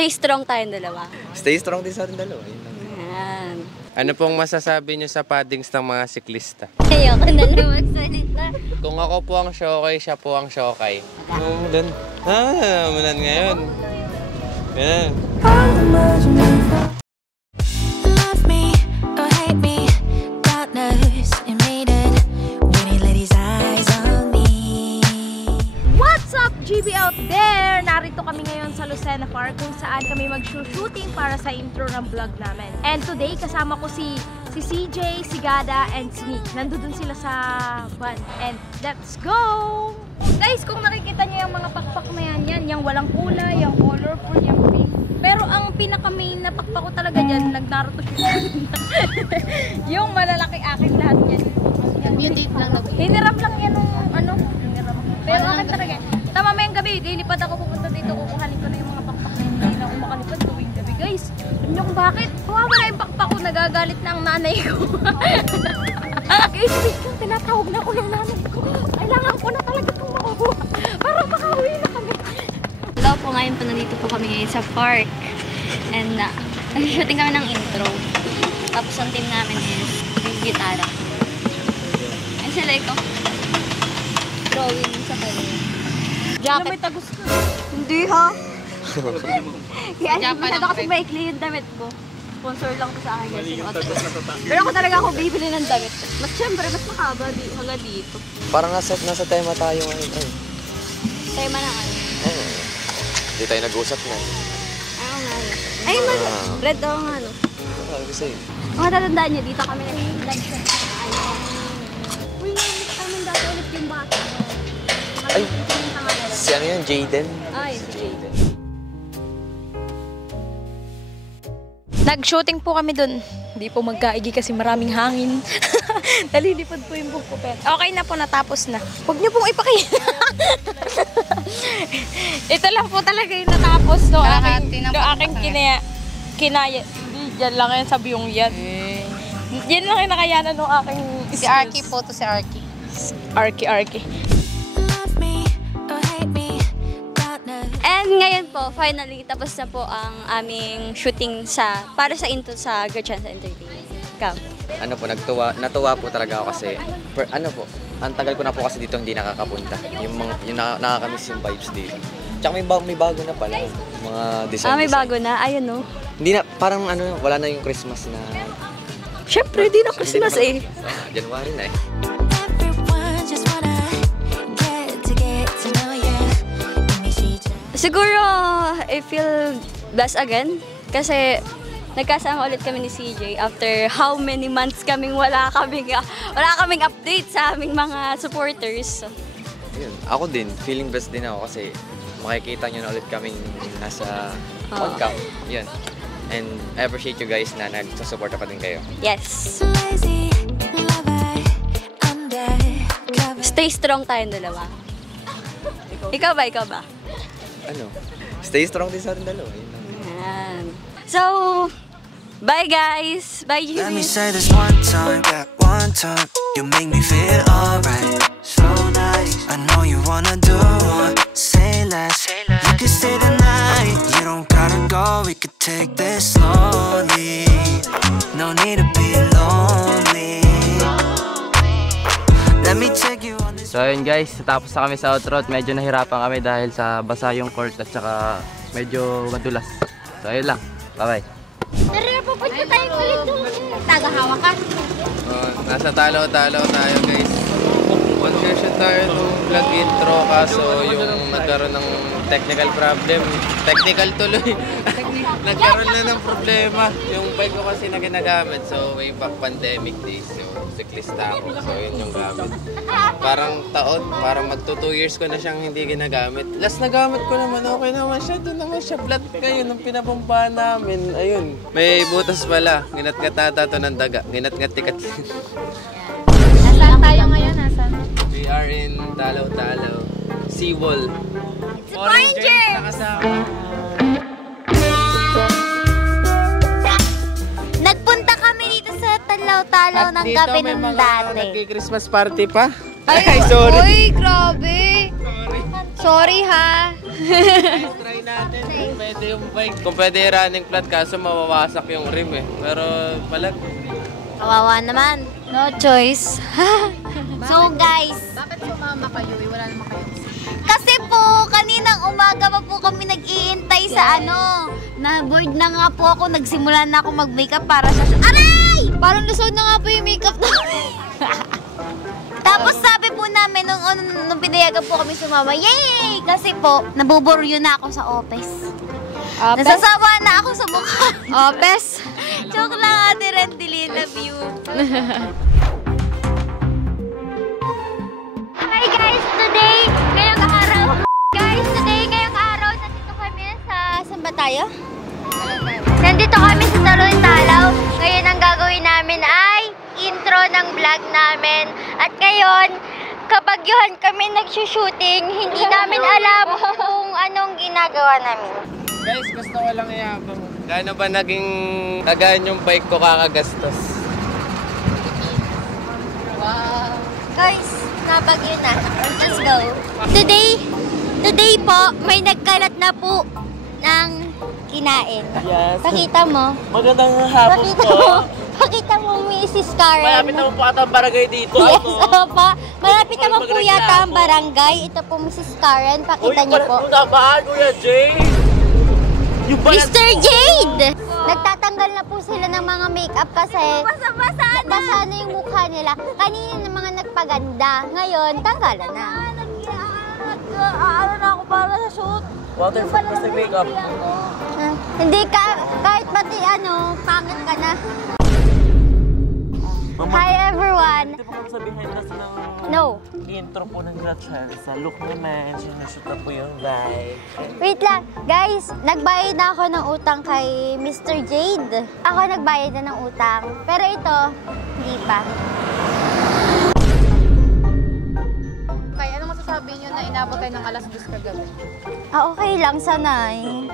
Stay strong tayong dalawa. Stay strong din sa ating dalawa. Ayan. Ano pong masasabi niyo sa paddings ng mga siklista? Ayoko na lang magsalita. Kung ako po ang Shokay, siya po ang Shokay. Mulan. Mulan ngayon. Yan. Love me or hate me, God knows you made it when he let his eyes on me. What's up, GB out there? Narito kami ngayon sa Lucena Park kung saan kami mag-shooting para sa intro ng vlog namin. And today, kasama ko si CJ, si Gada, and si Nick. Nandun sila sa van. And let's go! Guys, kung nakikita niyo yung mga pakpak na yan, yung walang kulay, yung colorful, yung pink. Pero ang pinaka-main na pakpak ko talaga dyan, nag-Naruto shoot. Yung malalaki akin lahat yan. Yung date lang na. Hiniram lang yan nung ano. Pero akin talaga. Tama may gabi, lilipad ako pupunta dito, kukuhanin ko na yung mga pakpak na hindi na ako makalipad tuwing gabi. Guys, alam niyo kung bakit? Wala yung pakpak ko, nagagalit na ang nanay ko. Guys, wait lang, tinatawag na ako ng nanay ko. Kailangan ko na talaga itong makuha. Parang makauwi na kami. Hello po, ngayon po nandito po kami ngayon sa park. And nag-shooting kami ng intro. Tapos ang team namin is yung gitara. Ayun sila ikaw. Drawing sa kanya. Jacket. May tagos ka. Hindi ha. Kaya masyado kasi maikli yung damit ko. Sponsor lang ko sa akin guys. Pero ako talaga ako bibili ng damit. Mas syempre, mas makaba hanggang dito. Parang nasa tema tayo ngayon. Tema na ano? Hindi tayo nag-usap na. Ano nga yun? Ayun na. Red daw nga no. Ano ko sa'yo? Ang matatandaan niyo, dito kami nag-vlog siya. Uy, namiss namin dati ulit yung bata. Ay, si ano yun? Jaden? Ay, si Jaden. Nag-shooting po kami dun. Hindi po magkaigi kasi maraming hangin. Nalilipad po yung buhok ko. Okay na po, natapos na. Huwag niyo pong ipakita. Ito lang po talaga yung natapos no aking kinaya. Diyan lang yan sa biyong yan. Yan lang yung nakayanan ng aking skills. Si Arky po to si Arky. Arky. Love me or hate me, God knows. And ngayon po, finally, tapos na po ang aming shooting para sa intro sa Girl Chance Entertainment. Ikaw? Ano po, natuwa po talaga ako kasi, ang tagal ko na po kasi dito hindi nakakapunta. Yung nakakamiss yung vibes dito. Tsaka may bago na pala, mga design. May bago na, ayun no. Hindi na, parang wala na yung Christmas na. Syempre, di na Christmas eh. January na eh. Everyone just wanna get to know you. Siguro, I feel blessed again. Kasi, nagkasama ulit kami ni CJ after how many months wala kaming update sa aming mga supporters. Yun. Ako din, feeling blessed din ako kasi makikita nyo na ulit kaming nasa on cam. Yun. And I appreciate you guys na nagsusuporta pa din kayo. Yes. Stay strong tayong dalawa. Ikaw ba? Ano? Stay strong din sa ating dalawa. Ayan. So, bye guys! Bye Jesus! Let me say this one time, that one time. You make me feel alright, so nice. I know you wanna do more, say less. You can stay the night, you don't gotta go. We could take this slowly. No need to be lonely. Let me take you on this. So yun guys, tapos na kami sa outro. Medyo nahirapan kami dahil sa basa yung court at saka medyo madulas. So ayun lang, bye bye. Tara, pupunta tayo ulit doon. Tagahawa ka. Nasa talo-talo tayo guys. Mag-session tayo nung vlog intro kaso yung nagkaroon ng technical problem. Technical tuloy. Nagkaroon na ng problema. Yung bike ko kasi na ginagamit. So way back pandemic days. So siklista ako. So yun yung gamit. Parang parang magto 2 years ko na siyang hindi ginagamit. Last nagamit ko naman, okay naman siya. Doon naman siya. Flat kayo nung pinapumbahan namin. Ayun. May butas pala. Ginat-gatata to ng daga. Ginat-gatikat. Nasaan tayo ngayon? Nasaan? We are in Talo-Talo. Seawall. It's a ranger! Nagpunta kami dito sa Talaw-Talaw ng gabi ng dati. Nagki-Christmas party pa? Ay, sorry. Uy, grabe. Sorry ha. Try natin. Pwede yung bike. Kung pwede yung running flat, kaso mawawasak yung rim eh. Pero palag. Kawawa naman. No choice. So guys, Bakit sumama kayo? Wala naman kayo. kasi po, kaninang umaga pa po kami nag-iintay sa na bored na nga po ako, nagsimula na ako mag-makeup para sa aray! Parang lusog na nga po yung makeup namin. Tapos sabi po namin, nung pinayagan po kami sumama, yay! Kasi po, nabuburyo na ako sa office. Nasasawa na ako sa mukha. Opes? Joke lang, Ate Rendili, love you. Hi guys, ngayong araw, nandito kami saan ba tayo? Nandito kami sa Talon-Talaw. Ngayon ang gagawin namin ay intro ng vlog namin. At ngayon, kabagyuhan kami nagsushooting. Hindi namin alam kung anong ginagawa namin. Guys, gusto ko lang iyabang. Gaano ba naging tagaan yung bike ko kakagastos? Wow. Guys, nabagyo na. Let's go. Today po, may nagkalat na po ng kinain. Yes. Pakita mo. Magandang hapon po. Pakita mo, Mrs. Karen. Malapit naman po ata ang barangay dito. Yes, Ano? opo. Malapit naman po yata ang barangay. Ito po, Mrs. Karen. Pakita niyo po. Uy, naman, Kuya Jay. Yung balat Mr. Jade! Nagtatanggal na po sila ng mga makeup kasi basa na yung mukha nila. Kanina ng mga nagpaganda. Ngayon, tanggalan na. Ano na ako para sa shoot? Waterproof kasi makeup. Hindi ka, kahit pati pangit ka na. Hi everyone! Hindi po kami sa behind us ng intro po ng Gretchen. Sa look naman, sinushoot na po yung live. Wait lang, guys, nagbayad na ako ng utang kay Mr. Jade. Ako nagbayad na ng utang, pero ito, hindi pa. Okay, ano masasabi nyo na inabot tayo ng alas 10 kagabi? Okay lang, sanay.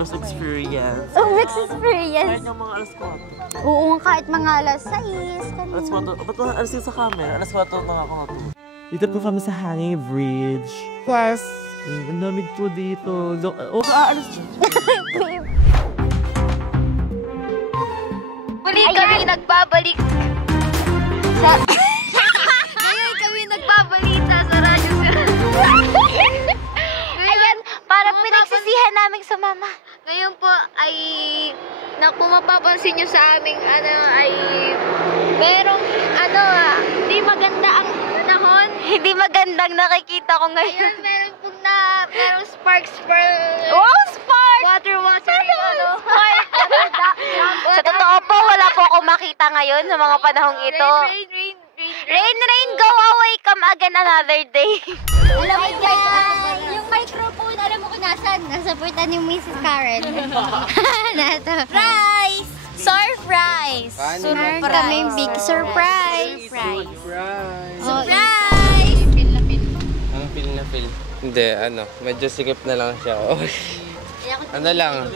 Best experience. Next experience. Kahit yung mga alas 4. Oo, kahit mga alas 6. Alas 4. Ba't alas 6 sa camera? Alas 4 na ako nga to. Dito po kami sa Hanging Bridge. Yes. Ang lamig po dito. Alas 4. Muli kami nagbabalik sa... Ngayon kami nagbabalita sa radyo sa... Ayan, parang pinagsisihan namin sa mama. Ngayon po ay... kung mapapansin nyo sa aming ay... merong hindi maganda ang nahon. Hindi magandang nakikita ko ngayon. Ayun, merong sparks for... Oh, sparks! Water. Sa totoo po, wala po akong makita ngayon sa mga panahong ito. Rain, go away, come again another day. Alam mo guys, yung microphone, alam mo kung nasan? Nasa puerta ni Mrs. Karen. Nato. Surprise! Surprise! Meron kaming big surprise. Surprise! Ang feel na feel. Hindi, medyo sikip na lang siya. Lang.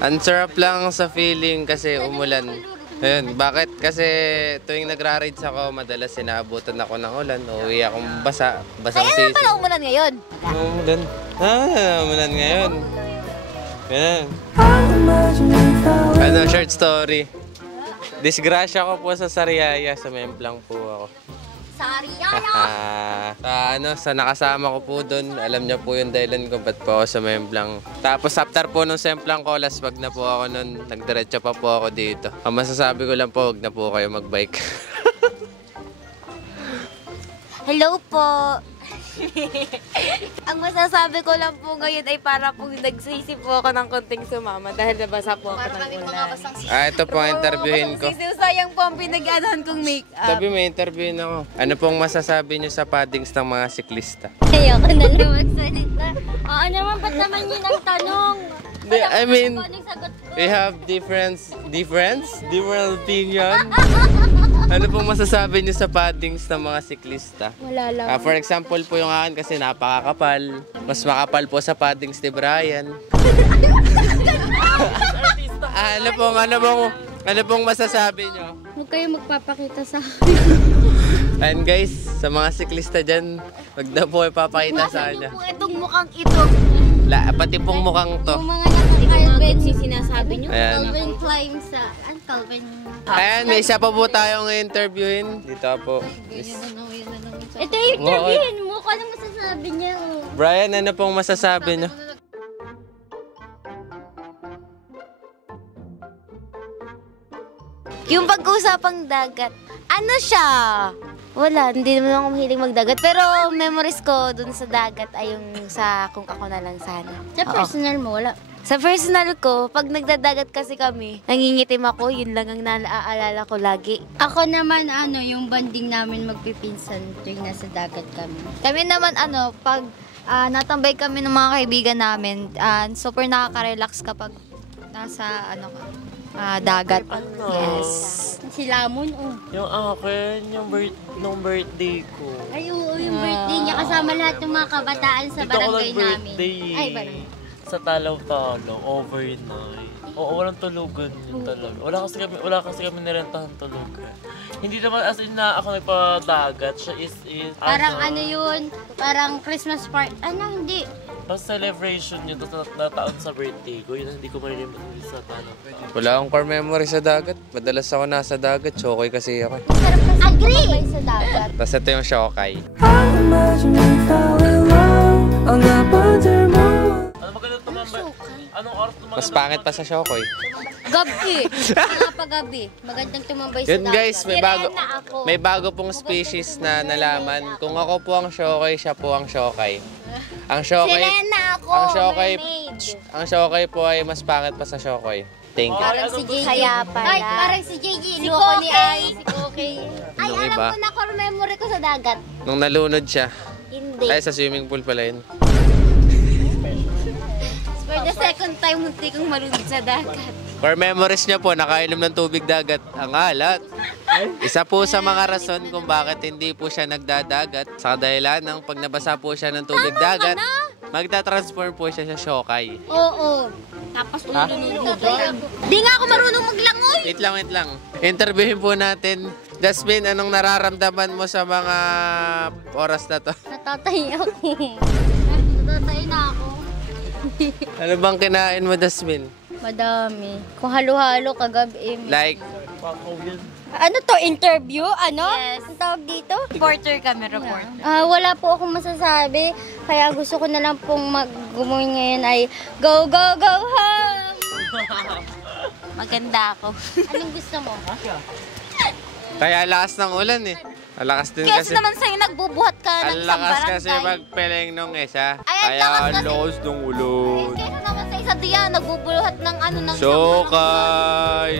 Ang sarap lang sa feeling kasi umulan. Ayun, bakit? Kasi tuwing nagra-rides ako, madalas sinaabutan ako ng ulan. Uwi akong basang Kaya pala umulan ngayon. Umulan. Umulan ngayon. Ganun. Short story. Disgrasya ko po sa Sariaya, sa Memplang po ako. Sa nakasama ko po doon, alam niya po yung dahilan ko ba't po ako sa Memplang. Tapos after po nung Semplang Colas, wag na po ako noon, nagdiretso pa po ako dito. Ang masasabi ko lang po, wag na po kayo magbike. Hello po. Ang masasabi ko lang po ngayon ay para po nagsisi po ako ng konting sumama dahil nabasa po ako ng ulan. Ito po ang interviewin ko. Sayang po ang pinag-anahan kong make-up. Sabi may interviewin ako. Ano pong masasabi niyo sa paddings ng mga siklista? Ayoko na naman salita. Oo naman, ba't naman yun ang tanong? I mean, we have different opinion. Ano pong masasabi niyo sa paddings ng mga siklista? Wala lang. For example po yung akin kasi napakakapal. Mas makapal po sa paddings ni Brian. Ano pong masasabi niyo? Huwag kayo magpapakita sa akin. And guys, sa mga siklista dyan, wag na po ipapakita sa kanya. Iwasan niyo po itong mukhang ito. Pati pong mukhang to. Yung mga naka-Calvin, sinasabi nyo. Ayan. Calvin Klein sa... Calvin? Ayan, may isa pa po tayong interviewin. Dito po. Ito yung interviewin mo. Kung ano masasabi niya. Brian, ano pong masasabi nyo? Yung pag-usapang dagat, ano siya? Wala, hindi naman ako mahilig magdagat. Pero memories ko dun sa dagat ay yung sa kung ako na lang sana. Sa personal mo, wala. Sa personal ko, pag nagdadagat kasi kami, nangingitim ako, yun lang ang naaalala ko lagi. Ako naman, yung banding namin magpipinsan tuwing nasa dagat kami. Kami naman, pag natambay kami ng mga kaibigan namin, super nakaka-relax kapag nasa, dagat. Yes. Si Lamon, Yung akin, nung birthday ko. Ay, oo, yung birthday niya kasama lahat ng mga kabataan sa barangay namin. Ay, barangay. Sa Talaw-Talaw, overnight. Oo, walang tulugan yun talaga. Wala kasi kami nirentahan tulugan. Hindi naman as in na ako nagpadagat. Siya is Parang yun, parang Christmas party. Hindi. Tapos celebration yun, tapos nataon sa birthday ko. Yun hindi ko marilimot sa Talaw. Wala akong core memory sa dagat. Madalas ako nasa dagat. Shokoy kasi ako. Agree! Sa dagat. Tapos ito yung Shokai. Ano maganda tumambay? Anong oras tumambay? Mas pangit pa sa Shokoy. Gabi. Pagabi. Magandang tumambay sa Yun dagat. guys, may bago pong species na nalaman. Kung ako po ang Shokoy, siya po ang Shokai. Ang Shokai, Sirena ako, ang Shokai po ay mas pangit pa sa Shokoy. Thank you. Parang si JJ. Kaya pala. Ay, parang si JJ. Loko ni Ay. Si Koke. Ay, Nung alam iba. ko na core memory ko sa dagat. Nung nalunod siya. Hindi. Ay, sa swimming pool pala yun. For the second time, munti kong malunod sa dagat. For memories niya po, nakainom ng tubig dagat. Ang alat. Isa po sa mga rason kung bakit hindi po siya nagdadagat sa dahilan ng pag nabasa po siya ng tubig dagat, magta-transform po siya sa Shokai. Oo. Tapos ulunod mo doon. Di nga ako marunong maglangoy. Wait lang. Interviewin po natin. Jasmine, anong nararamdaman mo sa mga oras na to? Natatay ako. Natatay na ako. Ano bang kinain mo, Jasmine? Madami. Kung halo-halo kagabi. Like? Ano to? Interview? Yes. Ang tawag dito? Reporter kami, reporter. Wala po akong masasabi. Kaya gusto ko na lang pong gumuhin ngayon ay go, go, go home! Maganda ako. Anong gusto mo? Kaya lakas ng ulan eh. Alakas din Kasi kasi. naman sa'yo nagbubuhat ka ng Ang isang lakas barangay. kasi magpeleng nung isa. Ay, ang Kaya lakas ang kasi. lakas ng ulan. Kaya naman sa isa diyan, nagbubuluhat ng ng Shokai!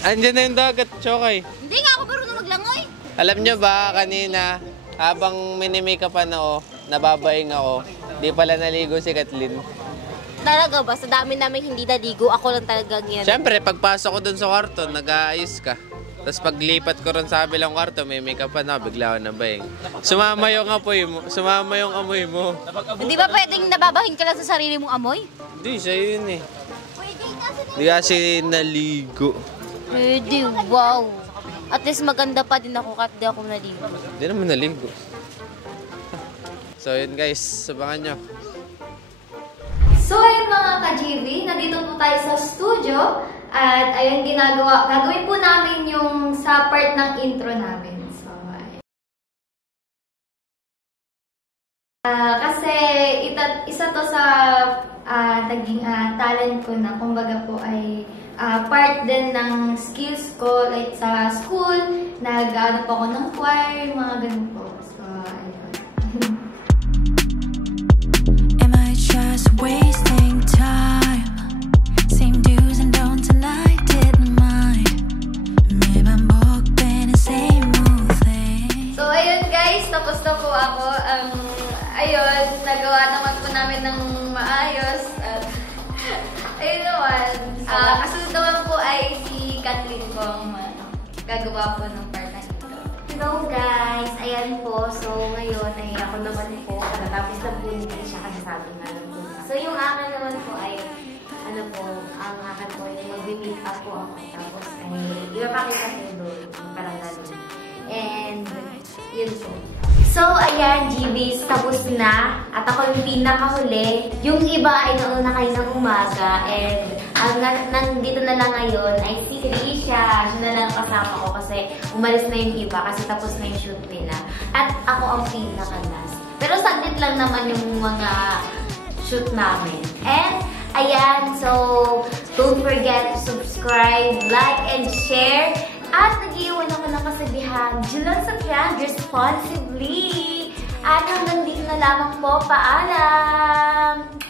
Andiyan na yung dagat, Shokai. Hindi nga ako marunong maglangoy. Alam nyo ba, kanina, habang minimake-up ako, nababaing ako, di pala naligo si Kathleen. Talaga ba? Sa dami namin hindi naligo, ako lang talaga ganyan. Siyempre, pagpasok ko dun sa kwarto, nag-aayos ka. Tapos paglipat ko rin sa kabilang kwarto, may make-up na, bigla ako nabaing. Sumama yung amoy mo. Hindi ba pwedeng nababahin ka lang sa sarili mong amoy? Hindi, sa'yo yun eh. Hindi kasi naligo. Pwede, wow. At least maganda pa din ako kahit di ako naligo. Hindi naman naligo. So yun guys, sabangan nyo. So ayun mga ka-GV, nandito po tayo sa studio at ayun gagawin po namin yung sa part ng intro namin. So, kasi isa to sa naging talent ko na kumbaga po ay part din ng skills ko like sa school, nag-ano po ako ng choir, mga ganun po. So, ayun. Am I just wasting time? Same do's and don'ts and I didn't mind. May bambok pa the same old thing. So, ayun guys, tapos na po ako. Ayun, nagawa naman po namin ng maayos. At, ayun naman. Kasunod naman po ay si Kathleen po ang gagawa po ng part na ito. Hello guys! Ayan po. So ngayon ay ako naman po. Tapos na po hindi siya kasi sabi nga lang po. So yung akin naman po ay ano po, ang akin po ay mag-make up po ako. Tapos ay ipapakita ko doon. Parang gano'n. And yun po. So, ayan, GBs, tapos na. At ako yung pinakahuli. Yung iba ay nauna kayo ng umaga. And nandito na lang ngayon ay si Trisha. Siya na lang kasama ko kasi umalis na yung iba kasi tapos na yung shoot nila. At ako ang pinaka-last. Pero saglit lang naman yung mga shoot namin. And, ayan, so, don't forget to subscribe, like, and share. At nag-iwan ako ng kasabihan, do not subscribe responsibly. At hanggang dito na lamang po, paalam!